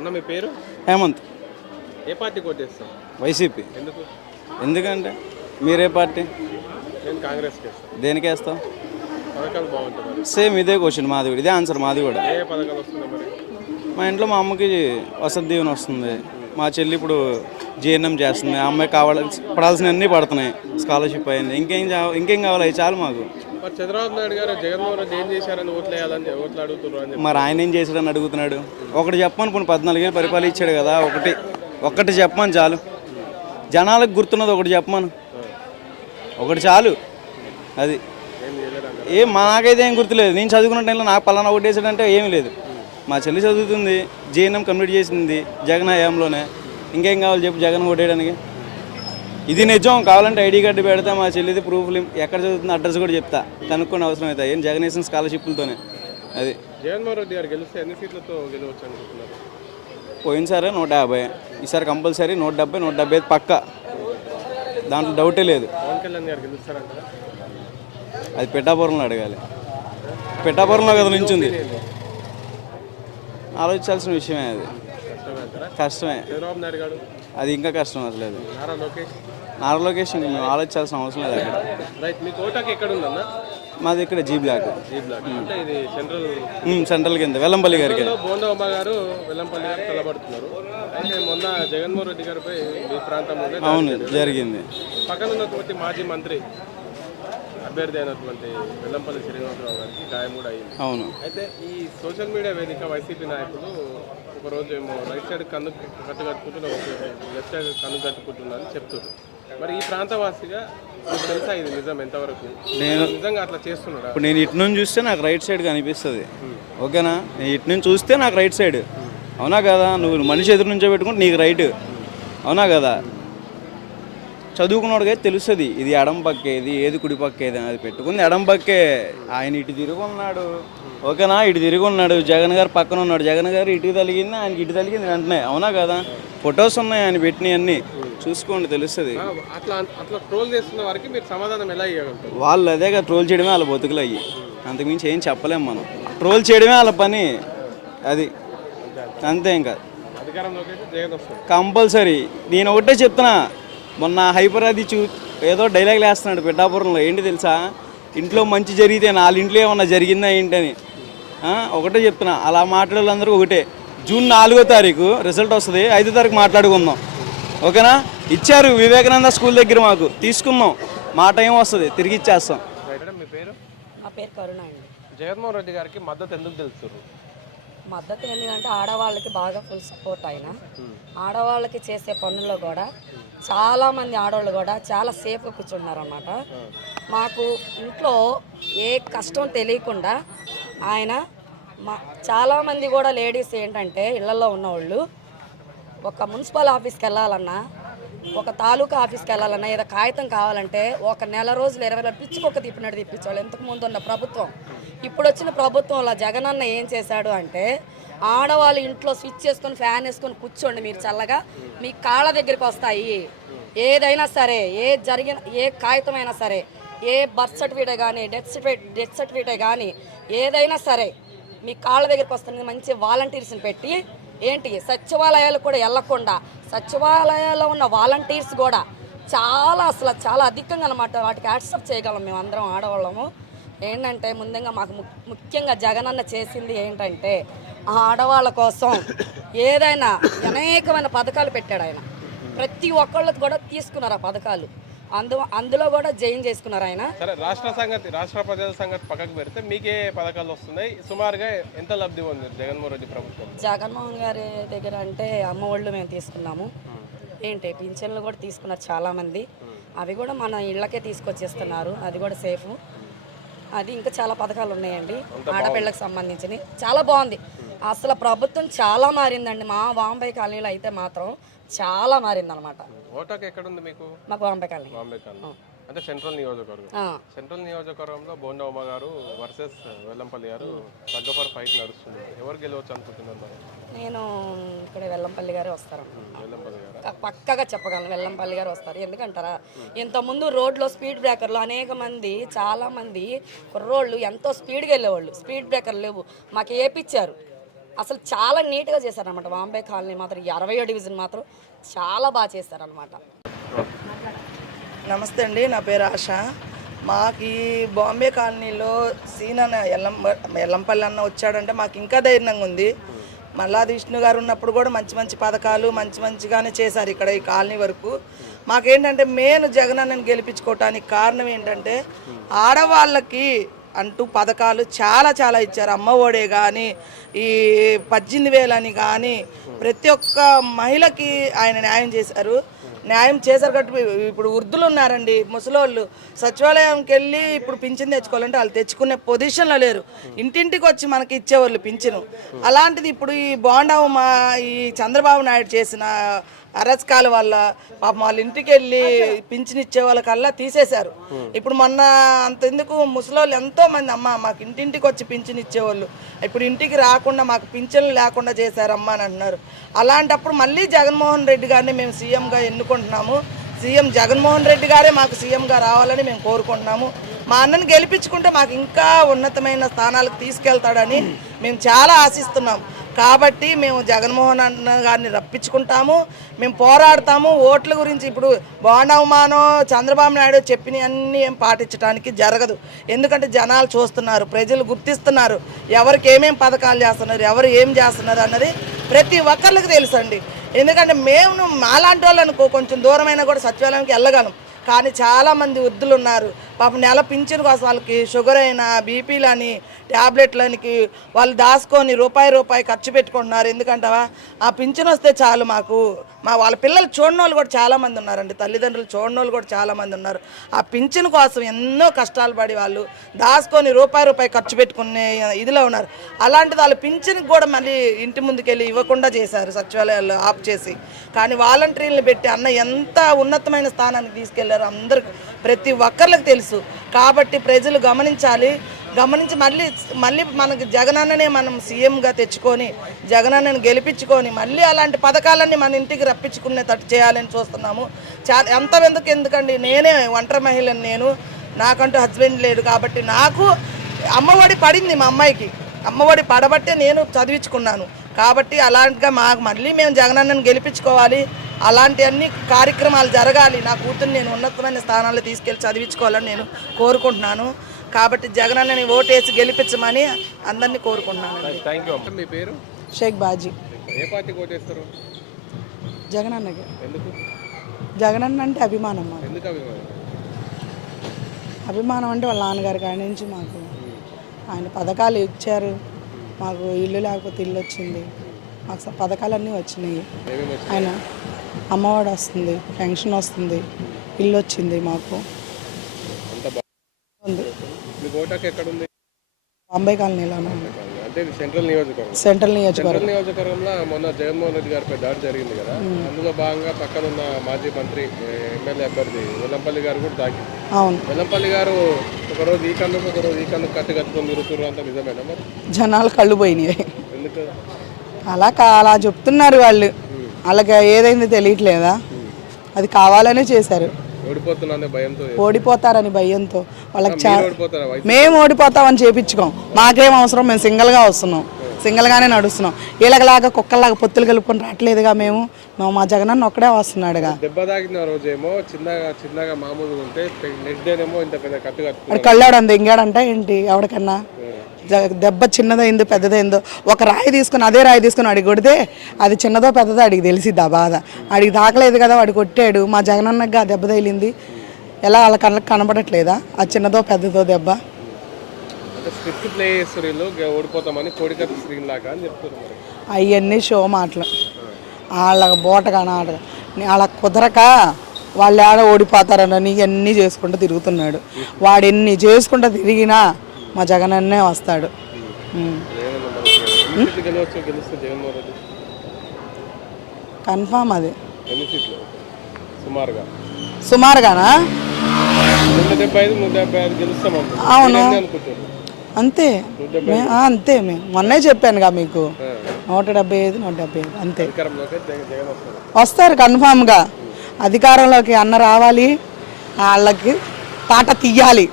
అన్న మీ పేరు? హేమంత్. ఏ party కోటేస్తాం? YCP. ఎందుకు? ఎందుకంటే మీరే పార్టీ? నేను కాంగ్రెస్కి వేస్తాను. దేనికి వేస్తాం? పథకాలు బాగుంటుంది. సేమ్ ఇదే క్వశ్చన్ మాది కూడా, ఇదే ఆన్సర్ మాది కూడా. ఏ పథకాలు వస్తున్నాయి మరి? మా ఇంట్లో మా అమ్మకి వసతి దీవెన వస్తుంది, మా చెల్లి ఇప్పుడు జీఎన్ఎం చేస్తుంది, ఆ అమ్మాయి పడాల్సినవన్నీ పడుతున్నాయి, స్కాలర్షిప్ అయింది. ఇంకేం కావాలి? అవి చాలు మాకు. మరి చంద్రబాబు నాయుడు గారు జగన్మోహన్ రెడ్డి ఏం చేశారని ఓట్లు అడుగుతున్నారు. మరి ఆయన ఏం చేశాడని అడుగుతున్నాడు. ఒకటి చెప్పమని పోనీ 14 ఏళ్ళు పరిపాలించాడు కదా, ఒకటి చెప్పమని చాలు. జనాలకు గుర్తున్నది ఒకటి చెప్పమను, ఒకటి చాలు. అది నాకైతే ఏం గుర్తులేదు. నేను చదువుకున్న టైంలో నాకు పలానా ఒకటి వేసాడంటే ఏమీ లేదు. మా చెల్లి చదువుతుంది, జీఎన్ఎం కంప్లీట్ చేసింది జగన్ హయాంలోనే. ఇంకేం కావాలి చెప్పు జగన్ ఓటేయడానికి? ఇది నిజం. కావాలంటే ఐడి కార్డు పెడతా, మా చెల్లిది ప్రూఫ్లు ఎక్కడ చదువుతుంది అడ్రస్ కూడా చెప్తా, కనుక్కొని అవసరం అవుతా. ఏం జగన్ వేసిన స్కాలర్షిప్లతోనే. అది జగన్మోహన్ రెడ్డి గారు గెలిస్తే ఎన్ని సీట్లతో గెలవచ్చు అనుకుంటున్నారు? పోయినసారి 150, ఈసారి కంపల్సరీ 170, 175 పక్క, దాంట్లో డౌటే లేదు. పవన్ కళ్యాణ్ గారు గెలుస్తారంటారా? అది పిఠాపురంలో అడగాలి. పిఠాపురంలో కదా నుంచింది. ఆలోచించాల్సిన విషయమే అది. కష్టమే. చంద్రబాబు నాయుడు గారు అది ఇంకా కష్టం. అసలు నారా లోకేష్ మేము ఆలోచించాల్సిన అవసరం లేదు అక్కడ. రైట్. మీ కోటాకి ఎక్కడ ఉందన్న? మాది ఇక్కడ జీ బ్లాక్. అంటే ఇది సెంట్రల్ కింద వెల్లంపల్లి గారికి. బోండమ్మ గారు వెల్లంపల్లి గారు తలబడుతున్నారు. అయితే మొన్న జగన్మోహన్ రెడ్డి గారిపై మీ ప్రాంతంలో అవును జరిగింది. పక్కన ఉన్నటువంటి మాజీ మంత్రి అభ్యర్థి అయినటువంటి వెల్లంపల్లి శ్రీనివాసరావు గారికి గాయం కూడా అయింది. అవును. అయితే ఈ సోషల్ మీడియా వేదిక వైసీపీ నాయకులు ఒకరోజు ఏమో రైట్ సైడ్ కన్ను కట్టుకుంటున్నారు, లెఫ్ట్ సైడ్ కన్ను కట్టుకుంటున్నారని చెప్తున్నారు. మరి ఈ ప్రాంతవాసిగా మీకు తెలుసా ఇది నిజం ఎంతవరకు? నేను నిజంగా అట్లా చేస్తున్నారా? ఇప్పుడు నేను ఇటు నుంచి చూస్తే నాకు రైట్ సైడ్ కనిపిస్తుంది, ఓకేనా? నేను ఇటు నుంచి చూస్తే నాకు రైట్ సైడ్, అవునా కదా? నువ్వు మనిషి ఎదురు నుంచో పెట్టుకుంటే నీకు రైట్, అవునా కదా? చదువుకున్నవాడికి తెలుస్తుంది ఇది ఎడం పక్కేది, ఏది కుడి పక్కేది అని. అది పెట్టుకుంది ఎడం పక్కే. ఆయన ఇటు తిరిగి ఉన్నాడు, ఓకేనా? ఇటు తిరిగి ఉన్నాడు. జగన్ గారు పక్కన ఉన్నాడు, జగన్ గారు ఇటు తలిగింది, ఆయనకి ఇటు తలిగింది వెంటనే, అవునా కదా? ఫొటోస్ ఉన్నాయి ఆయన పెట్టినవి అన్నీ, చూసుకోండి తెలుస్తుంది. అట్లా ట్రోల్ చేస్తున్న వారికి మీరు సమాధానం ఎలా ఇవ్వగలుగుతారు? వాళ్ళు అదే కదా ట్రోల్ చేయడమే వాళ్ళ బతుకులు అయ్యి, అంతకుమించి ఏం చెప్పలేము మనం. ట్రోల్ చేయడమే వాళ్ళ పని, అది అంతే. ఇంకా అధికారంలోకి జగన్ వస్తుంది కంపల్సరీ. నేను ఒకటే చెప్తున్నా, మొన్న హైపర్ అది ఏదో డైలాగులు వేస్తున్నాడు పిఠాపురంలో. ఏంటి తెలుసా? ఇంట్లో మంచి జరిగితే 4 ఇంట్లో ఏమన్నా జరిగిందా ఏంటని. ఒకటే చెప్తున్నా, అలా మాట్లాడాలందరూ ఒకటే. జూన్ 4వ తారీఖు రిజల్ట్ వస్తుంది, 5వ తారీఖు మాట్లాడుకుందాం, ఓకేనా? ఇచ్చారు వివేకానంద స్కూల్ దగ్గర, మాకు తీసుకుందాం, మా టైం వస్తుంది తిరిగి ఇచ్చేస్తాం. మీ పేరు? నా పేరు కరుణ అండి. జగన్మోహన్ రెడ్డి గారికి మద్దతు ఎందుకు తెలుస్తారు? మద్దతు ఎందుకంటే ఆడవాళ్ళకి బాగా ఫుల్ సపోర్ట్. ఆయన ఆడవాళ్ళకి చేసే పనుల్లో కూడా చాలామంది ఆడవాళ్ళు కూడా చాలా సేఫ్గా కూర్చున్నారు అన్నమాట. మాకు ఇంట్లో ఏ కష్టం తెలియకుండా ఆయన చాలామంది కూడా లేడీస్ ఏంటంటే ఇళ్లలో ఉన్నవాళ్ళు ఒక మున్సిపల్ ఆఫీస్కి వెళ్ళాలన్నా, ఒక తాలూకా ఆఫీస్కి వెళ్ళాలన్నా, ఏదో కాగితం కావాలంటే ఒక నెల రోజులు 20 రోజులు పిచ్చుకొక్క తిప్పినట్టు తిప్పించేవాళ్ళు ఇంతకు ముందు ఉన్న ప్రభుత్వం. ఇప్పుడు వచ్చిన ప్రభుత్వంలో జగనన్న ఏం చేశాడు అంటే, ఆడవాళ్ళు ఇంట్లో స్విచ్ చేసుకొని ఫ్యాన్ వేసుకొని కూర్చోండి, మీరు చల్లగా మీ కాళ్ళ దగ్గరికి వస్తాయి. ఏదైనా సరే, ఏ కాగితమైనా సరే, ఏ బర్త్ సర్టిఫికేట్ కానీ, డెత్ సర్టిఫికేట్ కానీ ఏదైనా సరే మీ కాళ్ళ దగ్గరికి వస్తుంది. మంచి వాలంటీర్స్ని పెట్టి ఏంటి సచివాలయాలు కూడా వెళ్లకుండా, సచివాలయాల్లో ఉన్న వాలంటీర్స్ కూడా అసలు చాలా అధికంగా అనమాట. వాటికి యాక్సెప్ట్ చేయగలం మేము అందరం ఆడవాళ్ళము. ఏంటంటే ముందుగా మాకు ముఖ్యంగా జగనన్న చేసింది ఏంటంటే, ఆడవాళ్ళ కోసం ఏదైనా అనేకమైన పథకాలు పెట్టాడు ఆయన. ప్రతి ఒక్కళ్ళకి కూడా తీసుకున్నారు ఆ పథకాలు, అందులో కూడా జైన్ చేసుకున్నారు ఆయన. సరే, రాష్ట్ర ప్రజల సంగతి పక్కకు పెడితే మీకే పథకాలు వస్తున్నాయి? సుమారుగా ఎంత లబ్ధి ఉంది జగన్మోహన్ రెడ్డి ప్రభుత్వం? జగన్మోహన్ గారి దగ్గర అంటే అమ్మ ఒళ్ళు మేము తీసుకున్నాము, ఏంటి పింఛన్లు కూడా తీసుకున్నారు చాలామంది. అవి కూడా మన ఇళ్ళకే తీసుకొచ్చేస్తున్నారు, అది కూడా సేఫ్. అది ఇంకా చాలా పథకాలు ఉన్నాయండి ఆడపిల్లలకు సంబంధించినవి. చాలా బాగుంది అసలు. ప్రభుత్వం చాలా మారిందండి. మా వాంబై కాలనీలో అయితే మాత్రం చాలా మారింది అనమాట. ఓటాకు ఎక్కడ ఉంది మీకు? మాకు వాంబై కాలనీ. అంటే సెంట్రల్ నియోజకవర్గంలో బోండమ్మ గారు వర్సెస్ వెల్లంపల్లి గారు తగ్గపర్ ఫైట్ నడుస్తుంది. ఎవరు గెలవచ్చు అనుకుంటున్నారు? నేను ఇక్కడ వెల్లంపల్లి గారే వస్తారు, పక్కగా చెప్పగలను. వెల్లంపల్లి గారు వస్తారు. ఎందుకంటారా, ఇంతకుముందు రోడ్లో స్పీడ్ బ్రేకర్లు అనేక మంది చాలామంది కుర్రోళ్ళు ఎంతో స్పీడ్గా వెళ్ళేవాళ్ళు. స్పీడ్ బ్రేకర్లు లేవు, మాకు వేపించారు. అసలు చాలా నీట్గా చేశారనమాట. బాంబే కాలనీ మాత్రం 60వ డివిజన్ మాత్రం చాలా బాగా చేశారనమాట. నమస్తే అండి, నా పేరు ఆశ. మాకు ఈ బాంబే కాలనీలో సీనన్న ఎల్లంపల్లి అన్న వచ్చాడంటే మాకు ఇంకా ధైర్యంగా ఉంది. మల్లాది విష్ణు గారు ఉన్నప్పుడు కూడా మంచి మంచి పథకాలు మంచిగానే చేశారు ఇక్కడ ఈ కాలనీ వరకు. మాకేంటంటే మెయిన్ జగన్ అన్నని గెలిపించుకోవటానికి కారణం ఏంటంటే ఆడవాళ్ళకి అంటూ పథకాలు చాలా ఇచ్చారు. అమ్మ ఒడే కానీ, ఈ 18,000 అని కానీ ప్రతి ఒక్క మహిళకి ఆయన న్యాయం చేశారు కాబట్టి ఇప్పుడు వృద్ధులు ఉన్నారండి, ముసలోళ్ళు సచివాలయంకి వెళ్ళి ఇప్పుడు పింఛన్ తెచ్చుకోవాలంటే వాళ్ళు తెచ్చుకునే పొజిషన్లో లేరు. ఇంటింటికి వచ్చి మనకి ఇచ్చేవాళ్ళు పింఛను. అలాంటిది ఇప్పుడు ఈ ఈ చంద్రబాబు నాయుడు చేసిన అరచకాల వల్ల పాపం వాళ్ళ ఇంటికి వెళ్ళి పింఛన్ ఇచ్చే వాళ్ళకల్లా తీసేశారు. ఇప్పుడు మొన్న అంతెందుకు ముసలోళ్ళు ఎంతో మంది అమ్మ మాకు ఇంటింటికి వచ్చి పింఛన్ ఇచ్చేవాళ్ళు ఇప్పుడు ఇంటికి రాకుండా మాకు పింఛన్లు లేకుండా చేశారమ్మా అని అంటున్నారు. అలాంటప్పుడు మళ్ళీ జగన్మోహన్ రెడ్డి గారిని మేము సీఎంగా ఎన్నుకుంటున్నాము. సీఎం జగన్మోహన్ రెడ్డి గారే మాకు సీఎంగా రావాలని మేము కోరుకుంటున్నాము. మా అన్నని గెలిపించుకుంటే మాకు ఇంకా ఉన్నతమైన స్థానాలకు తీసుకెళ్తాడని మేము చాలా ఆశిస్తున్నాం. కాబట్టి మేము జగన్మోహన్ అన్న గారిని రప్పించుకుంటాము, మేము పోరాడతాము. ఓట్ల గురించి ఇప్పుడు బాండవమానం చంద్రబాబు నాయుడు చెప్పిన అన్నీ ఏం పాటించడానికి జరగదు. ఎందుకంటే జనాలు చూస్తున్నారు, ప్రజలు గుర్తిస్తున్నారు ఎవరికి ఏమేం పథకాలు చేస్తున్నారు, ఎవరు ఏం చేస్తున్నారు అన్నది ప్రతి ఒక్కరికి తెలుసండి. ఎందుకంటే మేము మాలాంటి వాళ్ళు అనుకో కొంచెం దూరమైనా కూడా సచివాలయంకి వెళ్ళగలం. కానీ చాలామంది వృద్ధులు ఉన్నారు పాపం, నెల పింఛన్ కోసం వాళ్ళకి షుగర్ అయినా బీపీలని ట్యాబ్లెట్లకి వాళ్ళు దాచుకొని రూపాయి ఖర్చు పెట్టుకుంటున్నారు. ఎందుకంటావా ఆ పింఛన్ వస్తే చాలు మాకు. వాళ్ళ పిల్లలు చూడని వాళ్ళు కూడా చాలామంది ఉన్నారండి, తల్లిదండ్రులు చూడని వాళ్ళు కూడా చాలామంది ఉన్నారు. ఆ పింఛన్ కోసం ఎన్నో కష్టాలు పడి వాళ్ళు దాచుకొని రూపాయి ఖర్చు పెట్టుకునే ఇదిలో ఉన్నారు. అలాంటిది వాళ్ళు పింఛన్కి కూడా మళ్ళీ ఇంటి ముందుకెళ్ళి ఇవ్వకుండా చేశారు సచివాలయాల్లో ఆఫ్ చేసి. కానీ వాలంటీర్లు పెట్టి అన్న ఎంత ఉన్నతమైన స్థానానికి తీసుకెళ్లారు అందరికి ప్రతి ఒక్కరికి తెలుసు. కాబట్టి ప్రజలు గమనించి మళ్ళీ మనకు జగనన్ననే మనం సీఎంగా తెచ్చుకొని జగనన్నని గెలిపించుకొని మళ్ళీ అలాంటి పథకాలన్నీ మన ఇంటికి రప్పించుకునేటట్టు చేయాలని చూస్తున్నాము. ఎందుకండి నేనే ఒంటరి మహిళని, నాకంటూ హస్బెండ్ లేడు. కాబట్టి నాకు అమ్మఒడి పడింది, మా అమ్మాయికి అమ్మఒడి పడబట్టే నేను చదివించుకున్నాను. కాబట్టి అలాంటిగా మళ్ళీ మేము జగనన్నని గెలిపించుకోవాలి, అలాంటి అన్ని కార్యక్రమాలు జరగాలి. నా కూతురు నేను ఉన్నతమైన స్థానాల్లో తీసుకెళ్ళి చదివించుకోవాలని నేను కోరుకుంటున్నాను. కాబట్టి జగనన్నని ఓటేసి గెలిపించమని అందరినీ కోరుకుంటున్నాను. మీ పేరు? షేక్ బాజీ. ఏ పార్టీకి ఓటేస్తారు? జగనన్నకి. ఎందుకు? జగనన్న అంటే అభిమానం. ఎందుకు అభిమానం అంటే వాళ్ళ నాన్నగారి కాడి నుంచి మాకు ఆయన పథకాలు ఇచ్చారు. మాకు ఇల్లు లేకపోతే ఇల్లు వచ్చింది, మాకు పథకాలన్నీ వచ్చినాయి. ఆయన అమ్మఒడి వస్తుంది, పెన్షన్ వస్తుంది, ఇల్లు వచ్చింది మాకు. బాంబే కాలనీలో సెంట్రల్ నియోజకవర్గంలో మొన్న జగన్మోహన్ రెడ్డి గారిపై దాడి జరిగింది కదా, అందులో భాగంగా పక్కన ఉన్న మాజీ మంత్రి ఎమ్మెల్యే అభ్యర్థి వెల్లంపల్లి గారు కూడా తాకి. అవును, వెల్లంపల్లి గారు ఒకరోజు ఈ కన్నుకు ఒకరోజు ఈ కన్ను కట్టుకొని తిరుగుతున్నారు, అంత నిజమేనా? మరి జనాలు కళ్ళు పోయినాయి. ఎందుకు అలా చెప్తున్నారు వాళ్ళు, వాళ్ళకి ఏదైంది తెలియట్లేదా? అది కావాలనే చేశారు. ఓడిపోతారని భయంతో వాళ్ళకి మేము ఓడిపోతామని చేపించుకోం. మాకేం అవసరం, మేము సింగిల్గా వస్తున్నాం, సింగిల్గానే నడుస్తున్నాం. వీళ్ళకిలాగా కుక్కల్లాగా పొత్తులు కలుపుకొని రావట్లేదుగా. మేము మా జగనన్న ఒక్కడే వస్తున్నాడుగా. కళ్ళాడు అంత ఇంగాడంట ఏంటి ఎవరికన్నా? దెబ్బ చిన్నదైందో పెద్దదైందో ఒక రాయి తీసుకుని అదే రాయి తీసుకుని అడిగి కొడితే అది చిన్నదో పెద్దదో అడిగి తెలిసిద్ది. ఆ బాధ అడిగి తాకలేదు కదా, వాడు కొట్టాడు. మా జగనన్నగా ఆ దెబ్బ తగిలింది. ఎలా వాళ్ళ కళ్ళకి కనపడట్లేదా ఆ చిన్నదో పెద్దదో దెబ్బ? అవన్నీ షో మాటలు, వాళ్ళ బోటగాన ఆట. వాళ్ళకి కుదరక వాళ్ళు ఆడ ఓడిపోతారని ఇవన్నీ చేసుకుంటూ తిరుగుతున్నాడు. వాడు ఎన్ని చేసుకుంటూ తిరిగినా మా జగనన్నే వస్తాడు. కన్ఫామ్ అది. సుమారుగానా? అవును, అంతే అంతే. మేము మొన్నే చెప్పానుగా మీకు 175 175 అంతే. వస్తారు కన్ఫామ్గా. అధికారంలోకి అన్న రావాలి, వాళ్ళకి తాట తీయాలి.